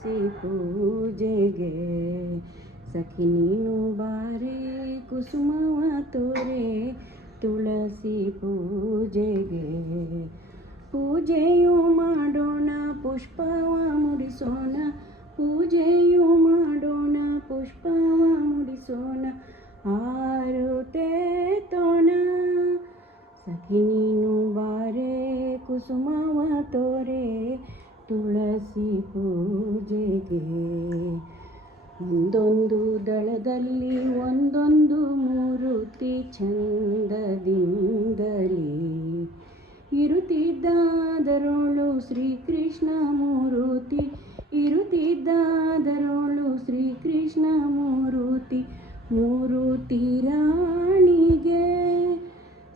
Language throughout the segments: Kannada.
ತುಳಸಿ ಪೂಜೆಗೆ ಸಖಿ ನೀನು ಬಾರೆ ಕುಸುಮವ ತೋರೆ ತುಳಸಿ ಪೂಜೆಗೆ ಪೂಜೆಯು ಮಾಡೋಣ ಪುಷ್ಪವ ಮುಡಿಸೋಣ ಪೂಜೆಯು ಮಾಡೋಣ ಪುಷ್ಪವ ಮುಡಿಸೋಣ ಹಾರುತೆ ತೋಣ ಸಖಿ ನೀನು ಬಾರೆ ಕುಸುಮವ ತೋರೆ ತುಳಸಿ ಪೂಜೆಗೆ ಒಂದೊಂದು ದಳದಲ್ಲಿ ಒಂದೊಂದು ಮೂರುತಿ ಚಂದದಿಂದಲೇ ಇರುತ್ತಿದ್ದಾದರೋಳು ಶ್ರೀಕೃಷ್ಣ ಮೂರುತಿ ಇರುತ್ತಿದ್ದಾದರೋಳು ಶ್ರೀಕೃಷ್ಣ ಮೂರುತಿ ಮೂರುತಿ ರಾಣಿಗೆ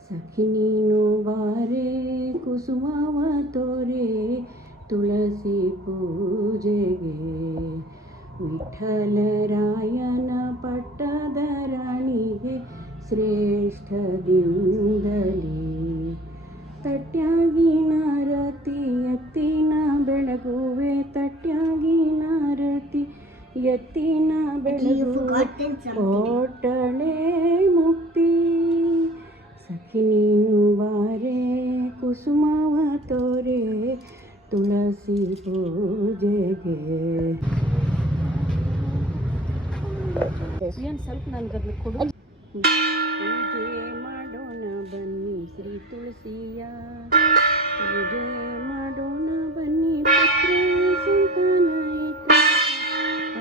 ಸಖಿ ನೀನು ಬಾರೆ ಕುಸುಮವ ತೋರೆ ತುಳಸಿ ಪೂಜೆಗೆ ವಿಠಲರಾಯನ ಪಟ್ಟದ ರಾಣಿಗೆ ಶ್ರೇಷ್ಠದಿಂದಲೇ ತಟ್ಯಾಗಿ ನಾರತಿ ಎತ್ತಿನ ಬೆಳಗುವೆ ತಟ್ಯಾಗಿ ನಾರತಿ ಎತ್ತಿನ ಬೆಳಗುವೆ ಕೋಟಳೆ ಮುಕ್ತಿ ಸಖಿ ನೀನು ಬಾರೆ ಕುಸುಮವ ತೋರೆ ತುಳಸಿ ಪೂಜೆಗೆ ಸ್ವಲ್ಪ ನನಗೆ ಕೊಡು ಪೂಜೆ ಮಾಡೋಣ ಬನ್ನಿ ಶ್ರೀ ತುಳಸಿಯ ಪೂಜೆ ಮಾಡೋಣ ಬನ್ನಿ ಪುತ್ರ ಸಂತಾನ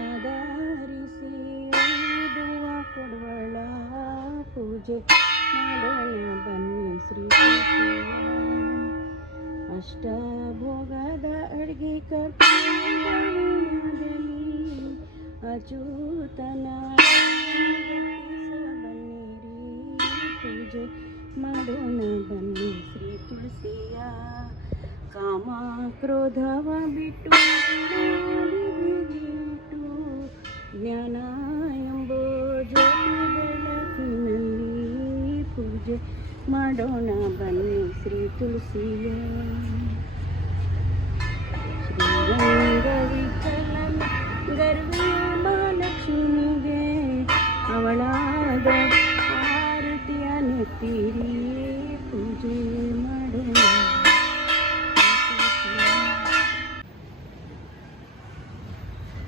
ಆಧರಿಸಿ ಐದುವ ಕೊಡುವಳ ಪೂಜೆ ಮಾಡೋಣ ಬನ್ನಿ ಶ್ರೀ ತುಳಸಿಯ ಅಷ್ಟಭೋಗದ ಅಡುಗೆ ಕರ್ಪೂರದಲ್ಲಿ ಅಚ್ಯುತನ ಬನ್ನಿರಿ ಪೂಜೆ ಮಾಡೋಣ ಬನ್ನಿ ಶ್ರೀ ತುಳಸಿಯ ಕಾಮ ಕ್ರೋಧವ ಬಿಟ್ಟು ಬಿಟ್ಟು ಜ್ಞಾನ ಎಂಬೋ ಜ್ಯೋತಿ ಬೆಳಕಿನಲ್ಲಿ ಪೂಜೆ ಮಾಡೋಣ ಬನ್ನಿ ಶ್ರೀ ತುಳಸಿಯ ಶ್ರೀರಂಗ ವಿಠಲನ ಗರ್ವೇ ಮಹಾಲಕ್ಷ್ಮಿಗೆ ಅವಳಾದ ಆರತಿಯ ನೆತ್ತೀರಿ ಪೂಜೆ ಮಾಡೋಣ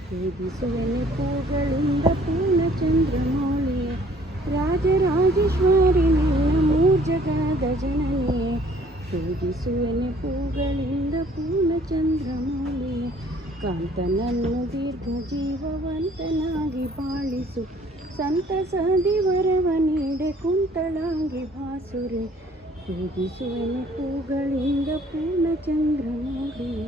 ಛೇದಿಸುವನೆ ಪೂಗಳಿಂದ ಪೂರ್ಣ ಚಂದ್ರಮೌಳಿಯ ರಾಜರಾಜೇಶ್ವರಿ ನಿನ್ನ ಮೂರ್ಜಗದ ಜನನಿಯೇ ಛೇದಿಸುವನೆ ಪೂಗಳಿಂದ ಪೂರ್ಣ ಚಂದ್ರಮೌಳಿಯ ಕಾಂತನನ್ನು ದೀರ್ಘ ಜೀವವಂತನಾಗಿ ಬಾಳಿಸು ಸಂತಸದಿ ವರವ ನೀಡೆ ಕುಂತಳಾಂಗಿ ಬಾಸುರೆ ಛೇದಿಸುವನೆ ಪೂಗಳಿಂದ ಪೂರ್ಣ ಚಂದ್ರಮೌಳಿಯ